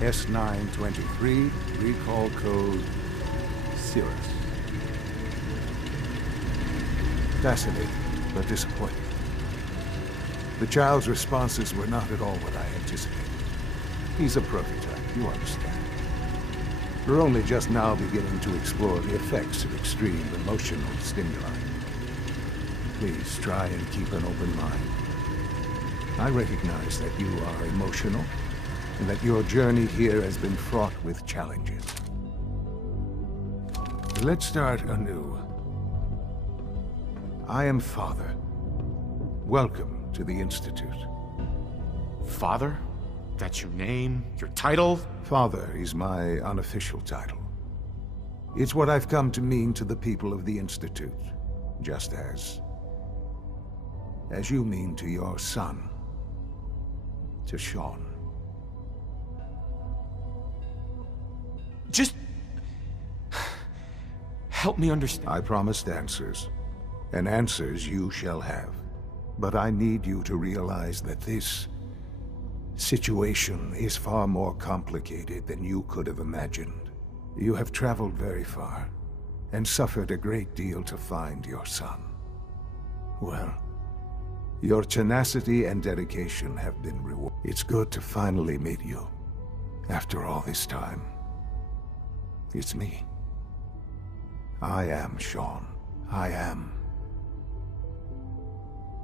S923, recall code Cirrus. Fascinating, but disappointing. The child's responses were not at all what I anticipated. He's a prototype, you understand. We're only just now beginning to explore the effects of extreme emotional stimuli. Please try and keep an open mind. I recognize that you are emotional, and that your journey here has been fraught with challenges. Let's start anew. I am Father. Welcome to the Institute. Father? That's your name? Your title? Father is my unofficial title. It's what I've come to mean to the people of the Institute, just as you mean to your son, to Sean. Just help me understand. I promised answers, and answers you shall have. But I need you to realize that this situation is far more complicated than you could have imagined. You have traveled very far, and suffered a great deal to find your son. Well, your tenacity and dedication have been rewarded. It's good to finally meet you, after all this time. It's me. I am Sean. I am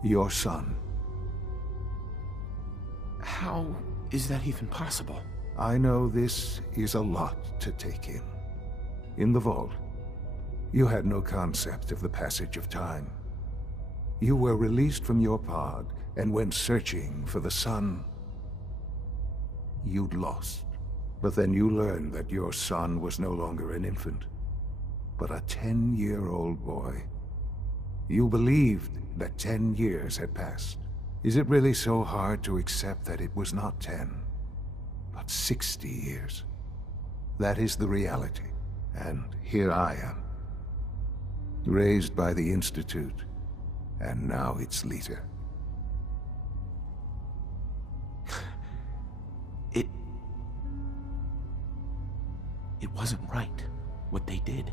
your son. How is that even possible? I know this is a lot to take in. In the vault, you had no concept of the passage of time. You were released from your pod and went searching for the son you'd lost. But then you learned that your son was no longer an infant, but a 10-year-old boy. You believed that 10 years had passed. Is it really so hard to accept that it was not 10, but 60 years? That is the reality, and here I am, raised by the Institute, and now its leader. It wasn't right, what they did.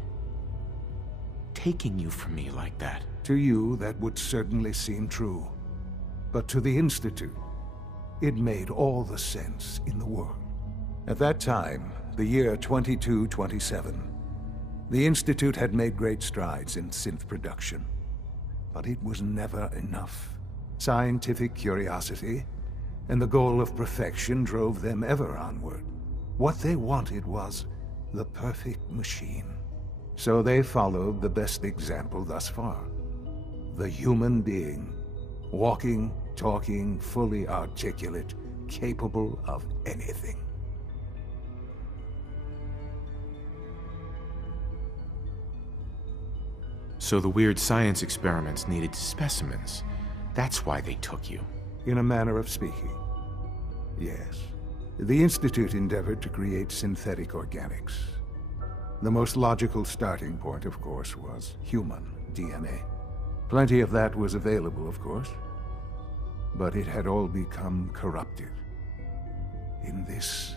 Taking you from me like that. To you, that would certainly seem true. But to the Institute, it made all the sense in the world. At that time, the year 2227, the Institute had made great strides in synth production. But it was never enough. Scientific curiosity and the goal of perfection drove them ever onward. What they wanted was the perfect machine. So they followed the best example thus far. The human being. Walking, talking, fully articulate, capable of anything. So the weird science experiments needed specimens. That's why they took you. In a manner of speaking, yes. The Institute endeavored to create synthetic organics. The most logical starting point, of course, was human DNA. Plenty of that was available, of course, but it had all become corrupted. In this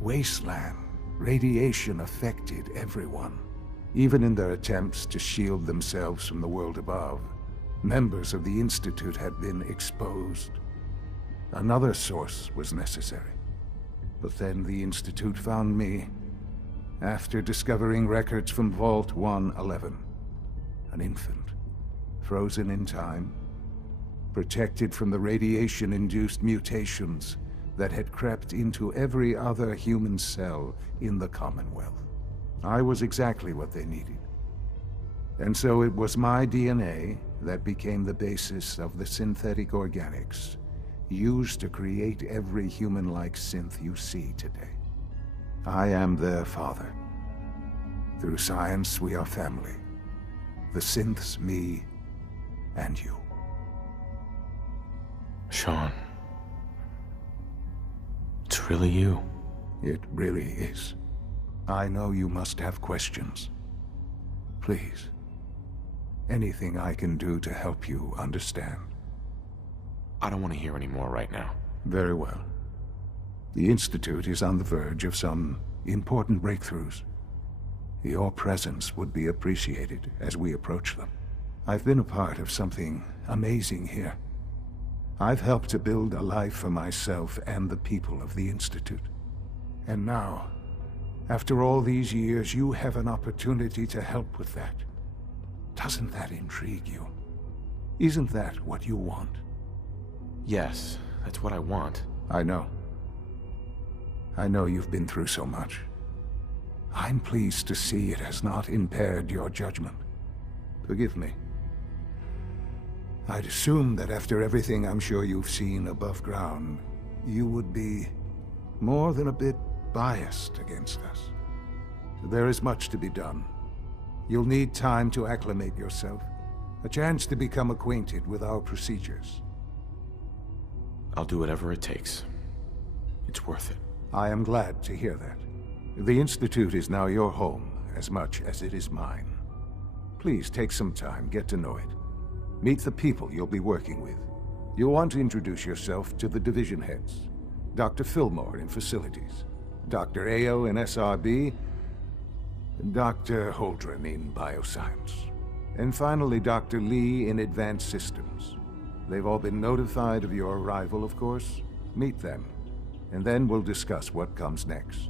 wasteland, radiation affected everyone. Even in their attempts to shield themselves from the world above, members of the Institute had been exposed. Another source was necessary. But then the Institute found me, after discovering records from Vault 111. An infant, frozen in time, protected from the radiation-induced mutations that had crept into every other human cell in the Commonwealth. I was exactly what they needed. And so it was my DNA that became the basis of the synthetic organics used to create every human-like synth you see today. I am their father. Through science, we are family. The synths, me, and you. Sean. It's really you. It really is. I know you must have questions. Please. Anything I can do to help you understand. I don't want to hear any more right now. Very well. The Institute is on the verge of some important breakthroughs. Your presence would be appreciated as we approach them. I've been a part of something amazing here. I've helped to build a life for myself and the people of the Institute. And now, after all these years, you have an opportunity to help with that. Doesn't that intrigue you? Isn't that what you want? Yes, that's what I want. I know. I know you've been through so much. I'm pleased to see it has not impaired your judgment. Forgive me. I'd assume that after everything I'm sure you've seen above ground, you would be more than a bit biased against us. There is much to be done. You'll need time to acclimate yourself, a chance to become acquainted with our procedures. I'll do whatever it takes. It's worth it. I am glad to hear that. The Institute is now your home, as much as it is mine. Please take some time, get to know it. Meet the people you'll be working with. You'll want to introduce yourself to the division heads. Dr. Fillmore in Facilities, Dr. Ao in SRB, Dr. Holdren in Bioscience, and finally Dr. Lee in Advanced Systems. They've all been notified of your arrival, of course. Meet them, and then we'll discuss what comes next.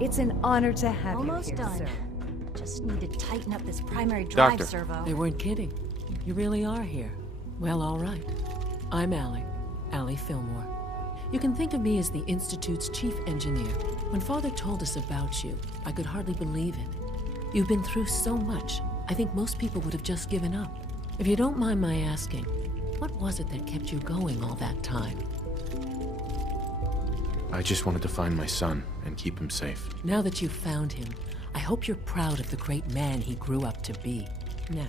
It's an honor to have Almost you here, done. sir. Just need to tighten up this primary drive Doctor. servo. They weren't kidding. You really are here. Well, all right. I'm Allie Fillmore. You can think of me as the Institute's chief engineer. When Father told us about you, I could hardly believe it. You've been through so much, I think most people would have just given up. If you don't mind my asking, what was it that kept you going all that time? I just wanted to find my son and keep him safe. Now that you've found him, I hope you're proud of the great man he grew up to be. Now,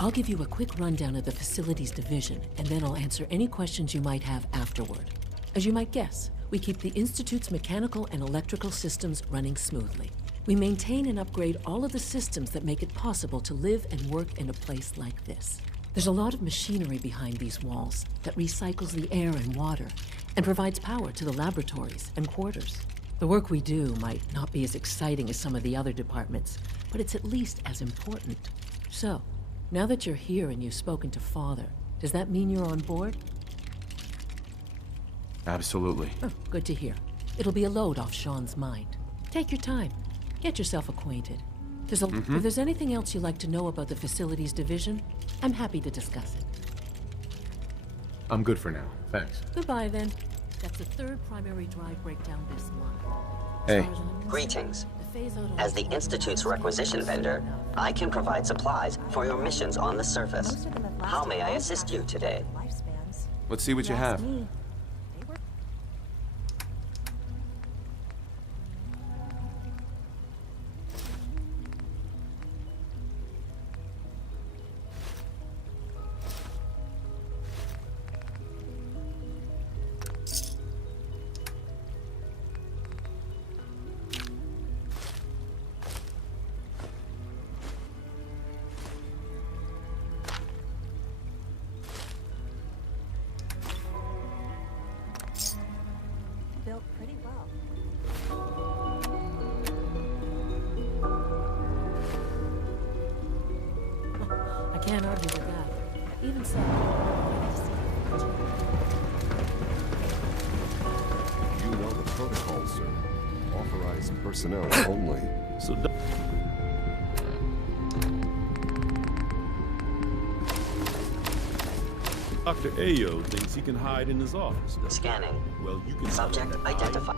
I'll give you a quick rundown of the Facilities Division, and then I'll answer any questions you might have afterward. As you might guess, we keep the Institute's mechanical and electrical systems running smoothly. We maintain and upgrade all of the systems that make it possible to live and work in a place like this. There's a lot of machinery behind these walls that recycles the air and water and provides power to the laboratories and quarters. The work we do might not be as exciting as some of the other departments, but it's at least as important. So, now that you're here and you've spoken to Father, does that mean you're on board? Absolutely. Oh, good to hear. It'll be a load off Sean's mind. Take your time. Get yourself acquainted. If there's anything else you'd like to know about the Facilities Division, I'm happy to discuss it. I'm good for now. Thanks. Goodbye, then. That's the third primary drive breakdown this month. Hey. Greetings. As the Institute's requisition vendor, I can provide supplies for your missions on the surface. Most of them have How lasted may I long assist you time. today? Lifespans. Let's see what you Ask have. me. They were- built pretty well. I can't argue with that. Even so, You know the protocol, sir. Authorized personnel only. So, Dr. Ayo thinks he can hide in his office. Scanning. Well, you can Subject tell him that identified.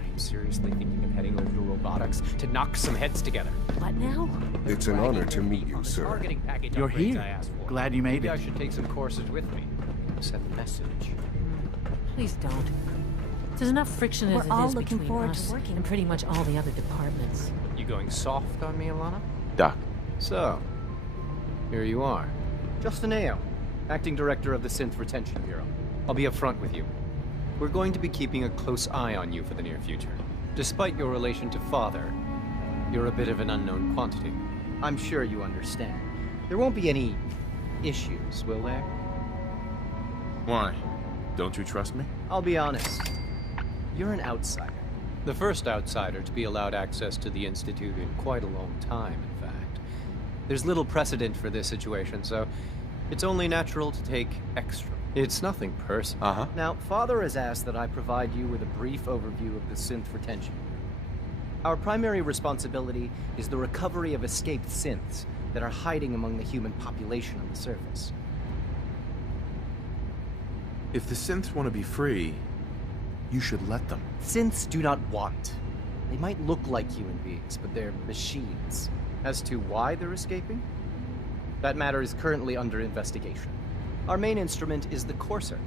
I'm seriously thinking of heading over to robotics to knock some heads together. What now? It's an honor to meet you, sir. Targeting package You're upgrades here. I asked for. Glad you made Maybe it. I should take some courses with me. Send a message. Please don't. There's enough friction as We're it all is looking between forward to us working. and pretty much all the other departments. You going soft on me, Alana? Doc, So, here you are. Justin Ayo, Acting Director of the Synth Retention Bureau. I'll be upfront with you. We're going to be keeping a close eye on you for the near future. Despite your relation to Father, you're a bit of an unknown quantity. I'm sure you understand. There won't be any issues, will there? why? Don't you trust me? I'll be honest. You're an outsider. The first outsider to be allowed access to the Institute in quite a long time, in fact. There's little precedent for this situation, so it's only natural to take extra. It's nothing personal. Uh-huh. Now, Father has asked that I provide you with a brief overview of the synth retention. Our primary responsibility is the recovery of escaped synths that are hiding among the human population on the surface. If the synths want to be free, you should let them. Synths do not want. They might look like human beings, but they're machines. As to why they're escaping? That matter is currently under investigation. Our main instrument is the Courser,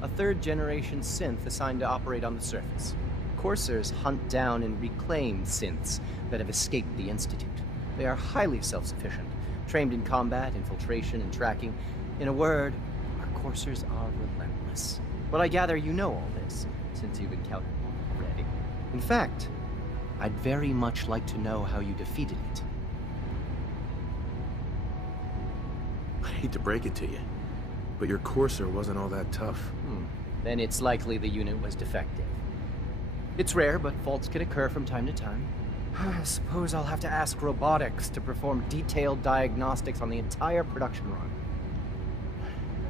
a third-generation synth assigned to operate on the surface. Coursers hunt down and reclaim synths that have escaped the Institute. They are highly self-sufficient, trained in combat, infiltration, and tracking. In a word, our Coursers are relentless. But I gather you know all this, since you've encountered one already. In fact, I'd very much like to know how you defeated it. I hate to break it to you, but your Courser wasn't all that tough. Then it's likely the unit was defective. It's rare, but faults can occur from time to time. I suppose I'll have to ask robotics to perform detailed diagnostics on the entire production run.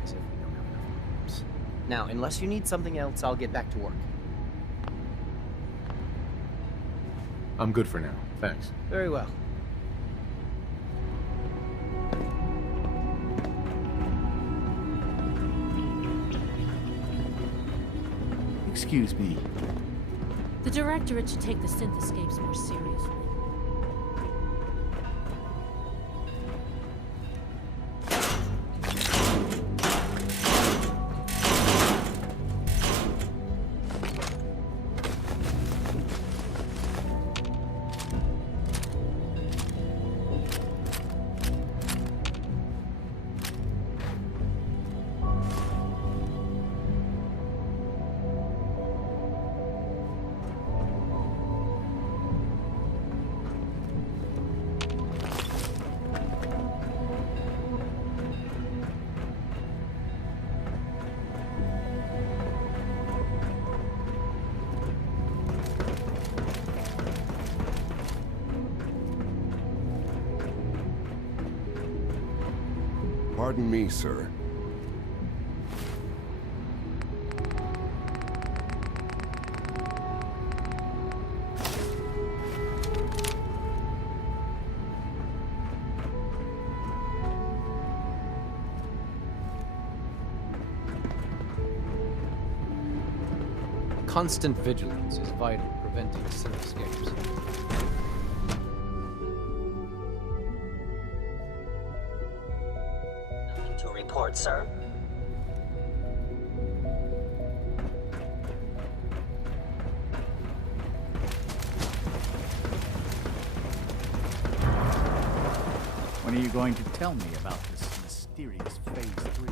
As if we don't have enough problems. Now, unless you need something else, I'll get back to work. I'm good for now, thanks. Very well. Excuse me. The Directorate should take the synth escapes more seriously. Pardon me, sir. Constant vigilance is vital to preventing synth escapes. Nothing to report, sir. When are you going to tell me about this mysterious Phase 3?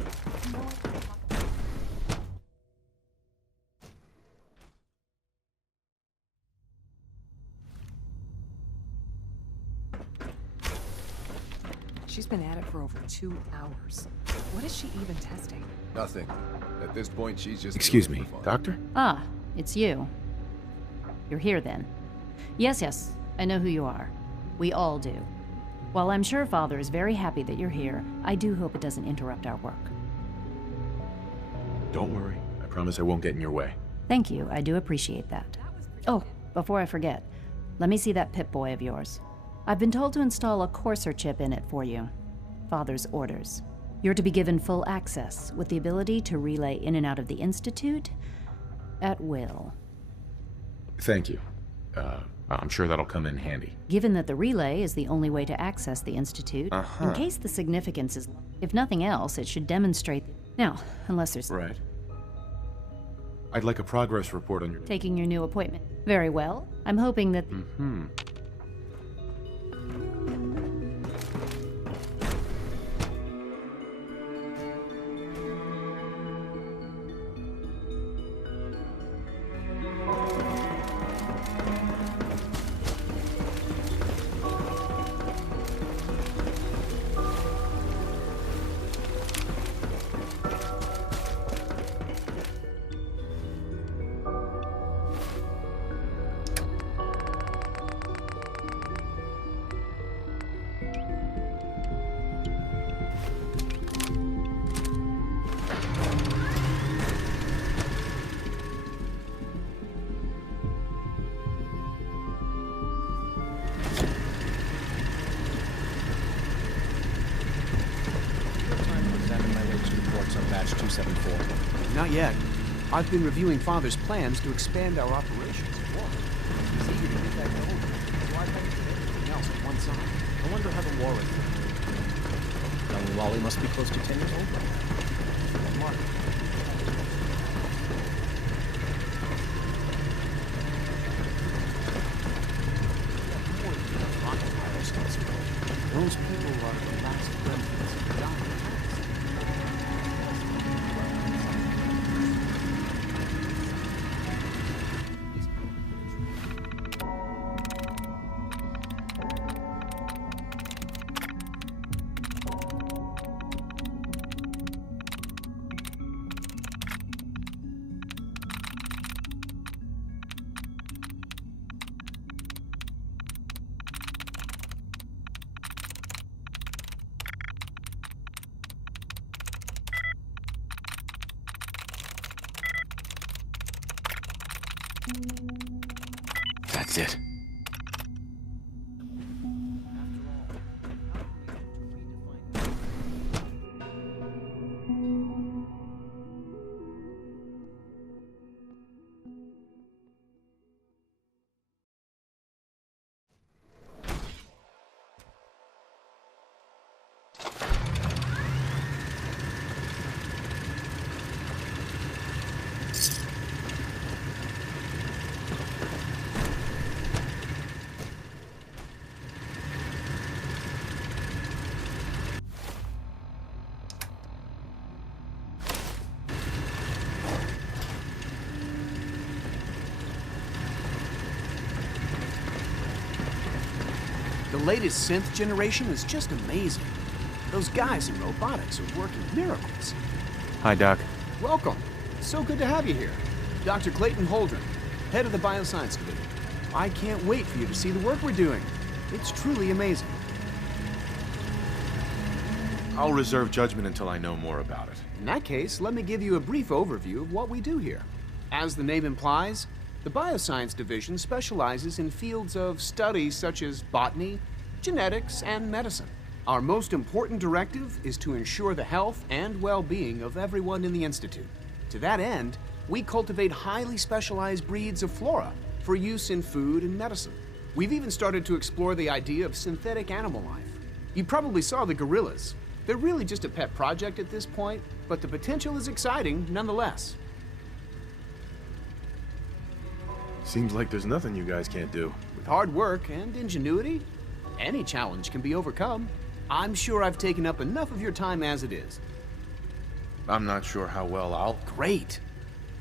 She's been at it for over 2 hours. What is she even testing? Nothing. At this point, she's just... Excuse me, Doctor? Ah, it's you. You're here then. Yes, I know who you are. We all do. While I'm sure Father is very happy that you're here, I do hope it doesn't interrupt our work. Don't worry. I promise I won't get in your way. Thank you, I do appreciate that. Oh, before I forget, let me see that Pip-Boy of yours. I've been told to install a courser chip in it for you. Father's orders. You're to be given full access, with the ability to relay in and out of the Institute at will. Thank you. I'm sure that'll come in handy. Given that the relay is the only way to access the Institute, in case the significance is... If nothing else, it should demonstrate... Now, unless there's... Right. I'd like a progress report on your... Taking your new appointment. Very well. I'm hoping that... Not yet. I've been reviewing Father's plans to expand our operations. He's eager to get that going, so I've had to put everything else at one side. I wonder how the war is going. Young Wally must be close to 10 years old by now. Mark. Those people are the last remnants of the dying. That's it. The latest synth generation is just amazing. Those guys in robotics are working miracles. Hi, Doc. Welcome. So good to have you here. Dr. Clayton Holdren, head of the Bioscience Division. I can't wait for you to see the work we're doing. It's truly amazing. I'll reserve judgment until I know more about it. In that case, let me give you a brief overview of what we do here. As the name implies, the Bioscience Division specializes in fields of study such as botany, genetics, and medicine. Our most important directive is to ensure the health and well-being of everyone in the Institute. To that end, we cultivate highly specialized breeds of flora for use in food and medicine. We've even started to explore the idea of synthetic animal life. You probably saw the gorillas. They're really just a pet project at this point, but the potential is exciting nonetheless. Seems like there's nothing you guys can't do. With hard work and ingenuity, any challenge can be overcome. I'm sure I've taken up enough of your time as it is. I'm not sure how well I'll... Great.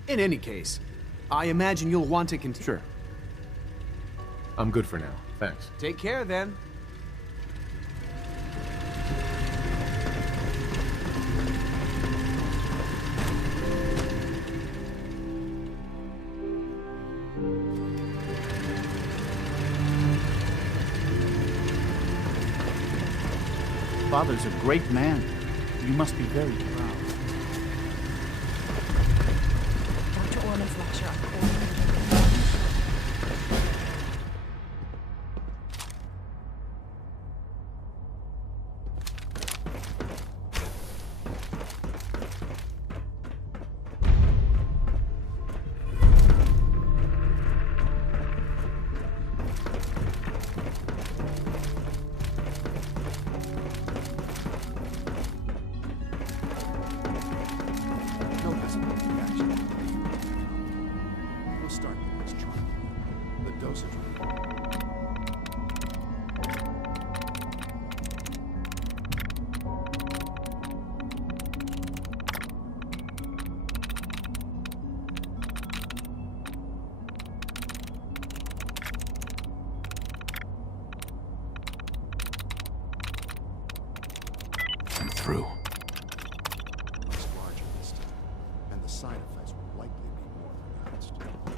In any case, I imagine you'll want to continue. Sure. I'm good for now. Thanks. Take care, then. Father's a great man. You must be very proud. Dr. Orman's lecture on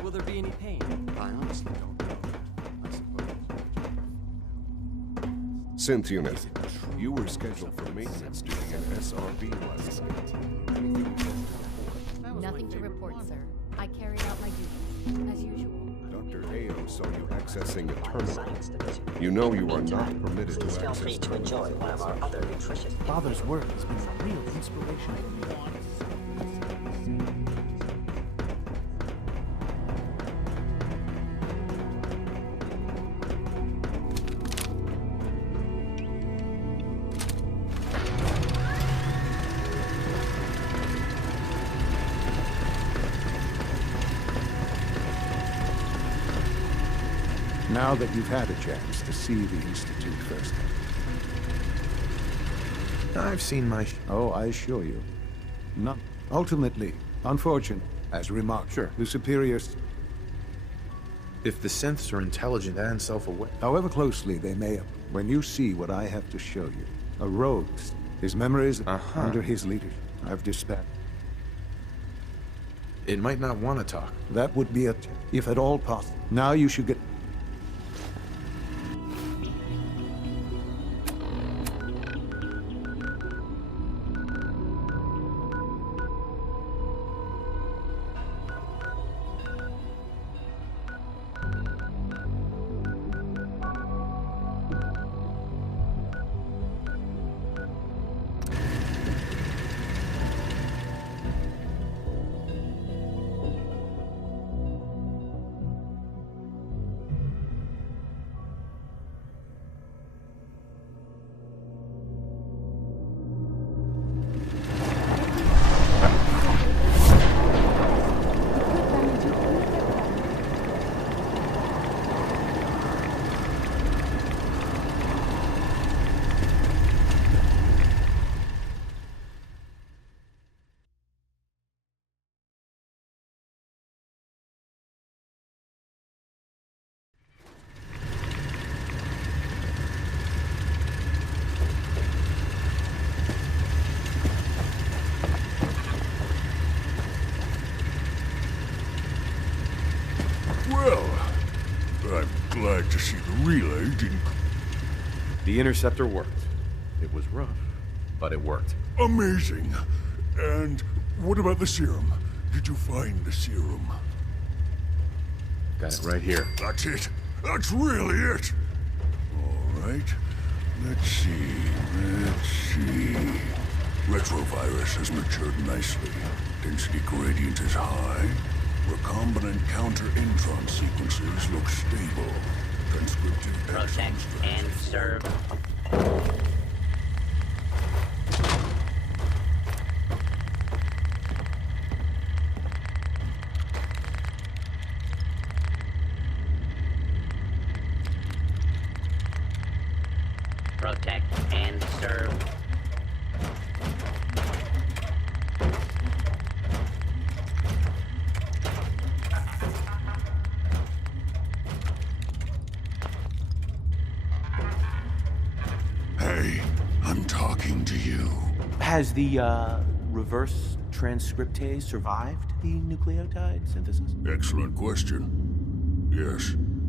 Will there be any pain? I honestly don't know. I suppose. Synth unit, you were scheduled for maintenance duty in SRB last night. Anything you said to report? Nothing to report, sir. I carried out my duties, as usual. Dr. Ayo saw you accessing a terminal. You know you are not permitted to Please feel free access to enjoy one of our other nutritious... Father's work has been a real inspiration for me. Now that you've had a chance to see the Institute firsthand. I've seen my... Oh, I assure you. Not. Ultimately, unfortunate, as remarked. Sure. The superiors... If the synths are intelligent and self-aware... However closely they may... When you see what I have to show you, a rogue's, his memories under his leadership, I've dispatched. It might not want to talk. That would be if at all possible. Now you should get... Well, I'm glad to see the relay didn't... The interceptor worked. It was rough, but it worked. Amazing. And what about the serum? Did you find the serum? Got it right here. That's it. That's really it. All right. Let's see. Retrovirus has matured nicely. Density gradient is high. Recombinant counter-intron sequences look stable. Transcriptive Protect and serve. Protect and serve. Hey, I'm talking to you. Has the, reverse transcriptase survived the nucleotide synthesis? Excellent question.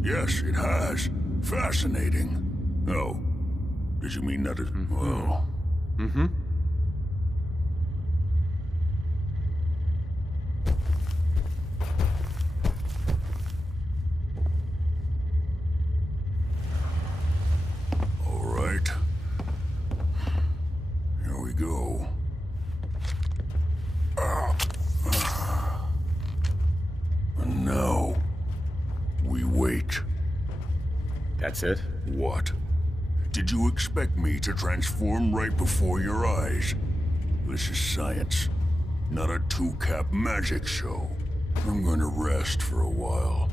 Yes, it has. Fascinating. Oh, did you mean that as... well... Mm-hmm. All right. Here we go. And now, we wait. That's it? What? Did you expect me to transform right before your eyes? This is science, not a two-cap magic show. I'm going to rest for a while.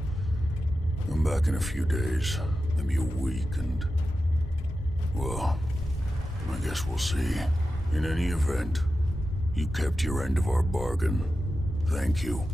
I'm back in a few days, maybe a week, and... well, I guess we'll see. In any event, you kept your end of our bargain. Thank you.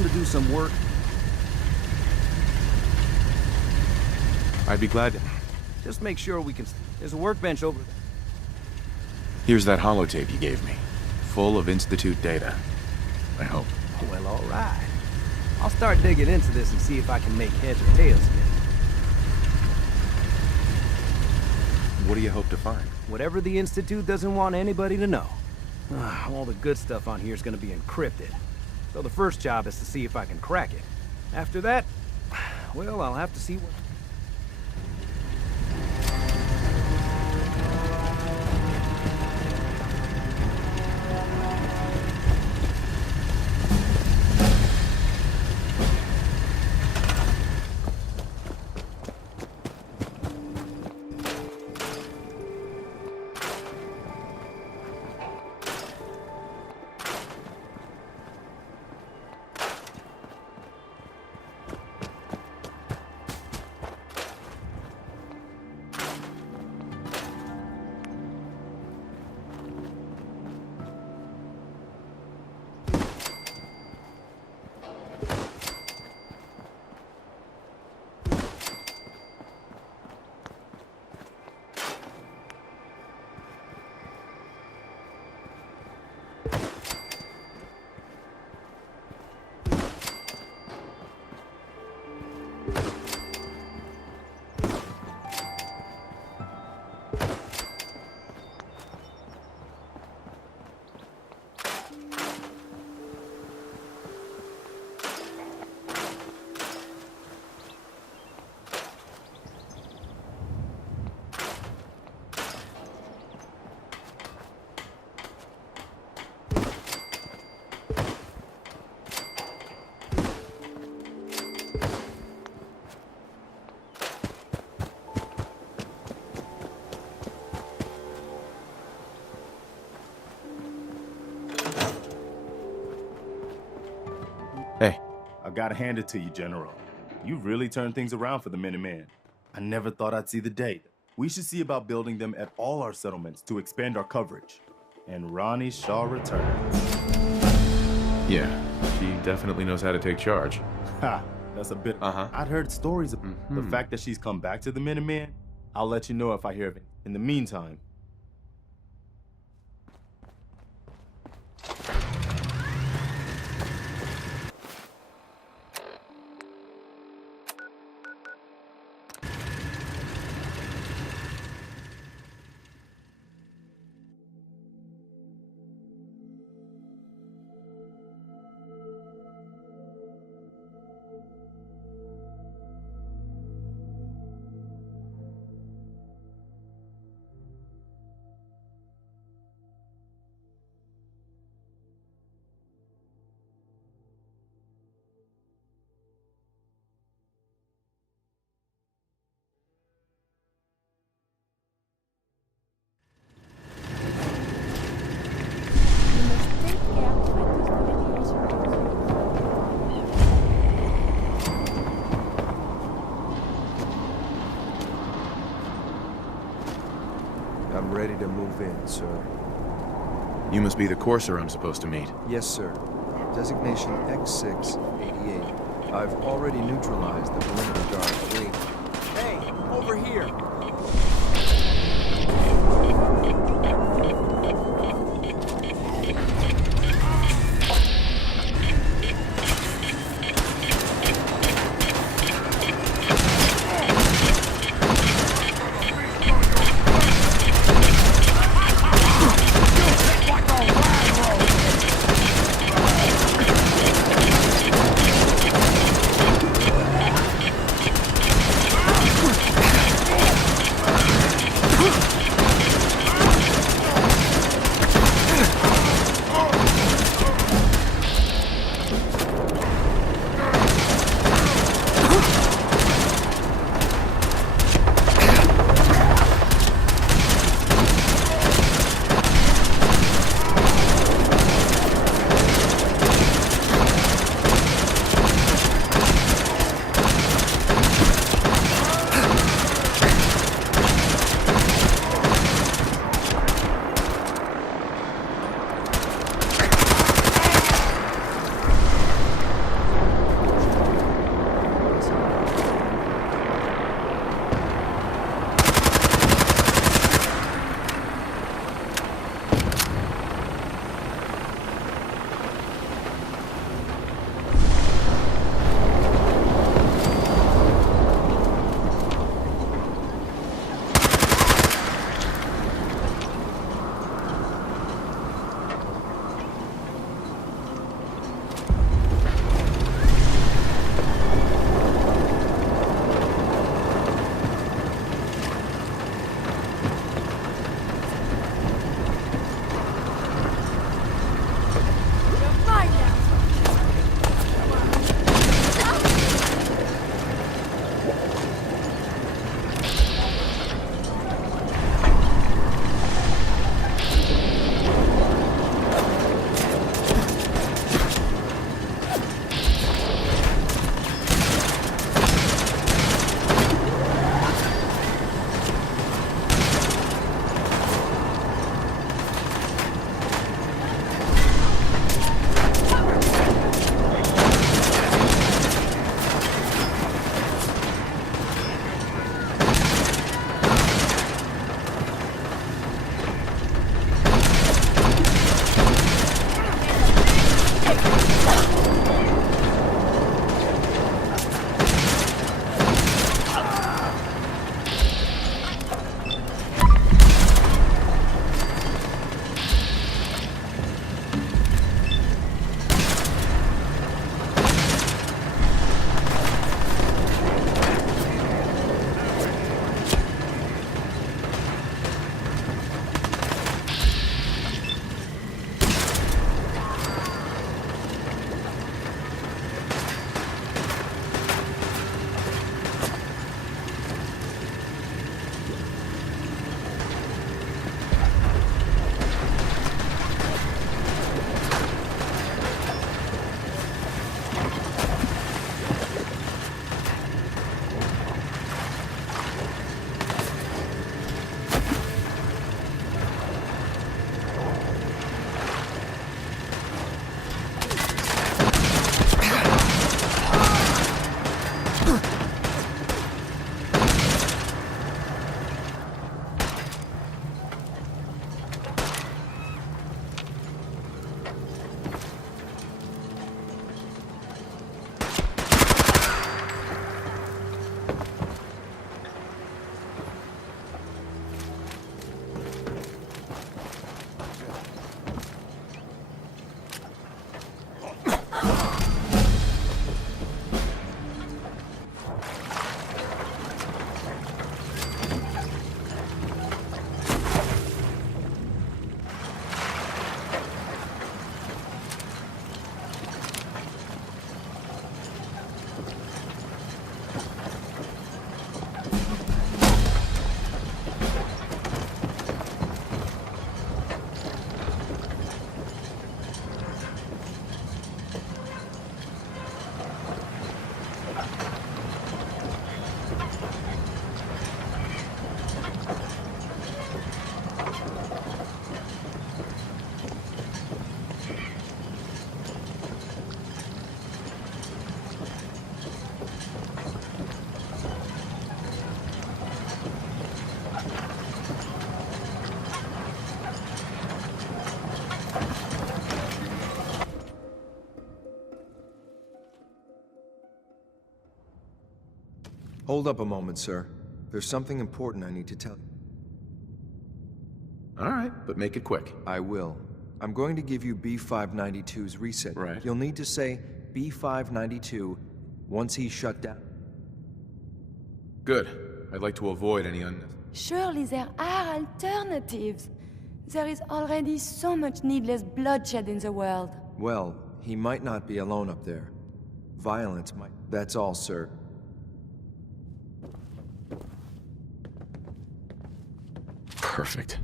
willing to do some work? I'd be glad to. Just make sure we can... There's a workbench over there. Here's that holotape you gave me, full of Institute data. I hope. Well, all right. I'll start digging into this and see if I can make heads or tails of it. What do you hope to find? Whatever the Institute doesn't want anybody to know. All the good stuff on here is going to be encrypted. So the first job is to see if I can crack it. After that, well, I'll have to see what... Hey. I gotta hand it to you, General. You really turned things around for the Minutemen. I never thought I'd see the day. We should see about building them at all our settlements to expand our coverage. And Ronnie Shaw returns. Yeah, she definitely knows how to take charge. Ha, that's a bit... I'd heard stories of the fact that she's come back to the Minutemen. I'll let you know if I hear of it. In the meantime... I'm ready to move in, sir. You must be the courser I'm supposed to meet. Yes, sir. Designation X688. I've already neutralized the perimeter guard. Wait. Hey, over here! Hold up a moment, sir. There's something important I need to tell you. All right, but make it quick. I will. I'm going to give you B592's reset. Right. You'll need to say B592 once he's shut down. Good. I'd like to avoid any Surely there are alternatives. There is already so much needless bloodshed in the world. Well, he might not be alone up there. Violence might... That's all, sir. Perfect.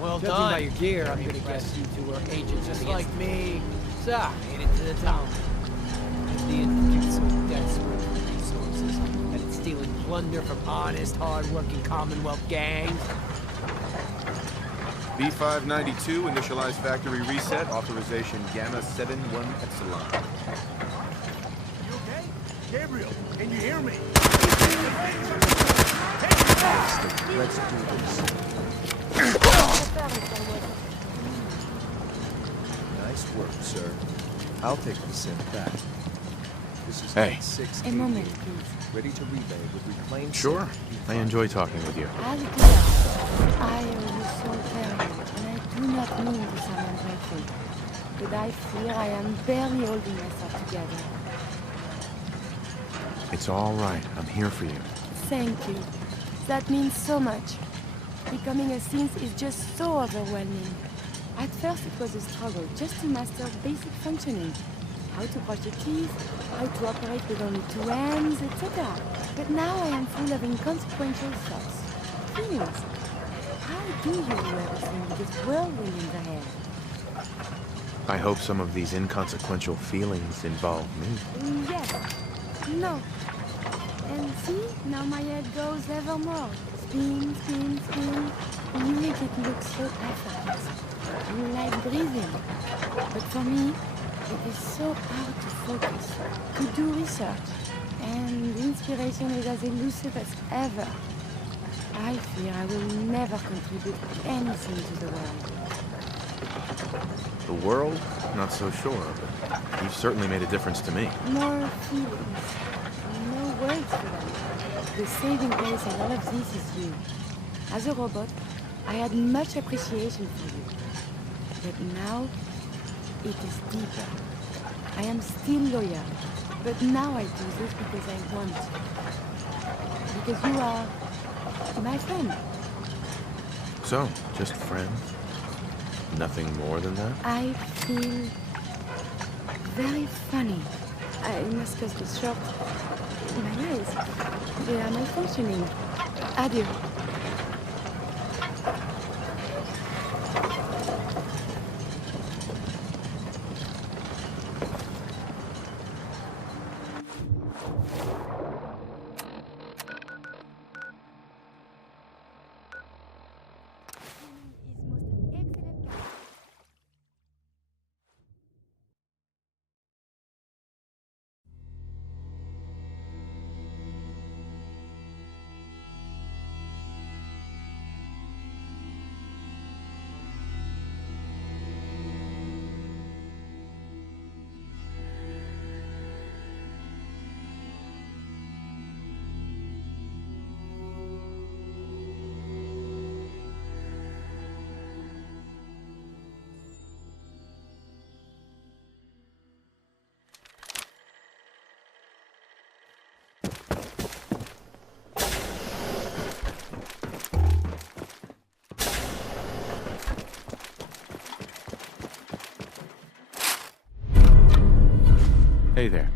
Well Judging done. by your gear, I'm gonna guess you two are agents Just of like the me. So, made it to the top. The Institute's so desperate for resources, and it's stealing plunder from honest, hard-working Commonwealth gangs. B592, initialize factory reset, authorization Gamma 71 Epsilon. You okay? Gabriel, can you hear me? Let's do this. Nice work, sir. I'll take the synth back. This is Hey. 6 A moment, please. Ready to relay with reclaimed Sure. I enjoy talking with you. I owe you so very much, and I do not mean to sound ungrateful, but I fear I am barely holding myself together. It's all right. I'm here for you. Thank you. That means so much. Becoming a synth is just so overwhelming. At first it was a struggle just to master basic functioning. How to brush your teeth, how to operate with only 2 hands, etc. But now I am full of inconsequential thoughts, feelings. How do you do everything with this whirlwind in the head? I hope some of these inconsequential feelings involve me. Yes. No. And see, now my head goes ever more. Spin, spin, spin. You make it look so effortless. You like breathing. But for me, it is so hard to focus, to do research, and inspiration is as elusive as ever. I fear I will never contribute anything to the world. The world? Not so sure, but you've certainly made a difference to me. More feelings. No words for them. The saving grace in all of this is you. As a robot, I had much appreciation for you. But now, it is deeper. I am still loyal, but now I do this because I want. Because you are my friend. So, just friends? Nothing more than that? I feel very funny. I must cut this short. My eyes, they are malfunctioning. Adieu. Hey there.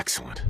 Excellent.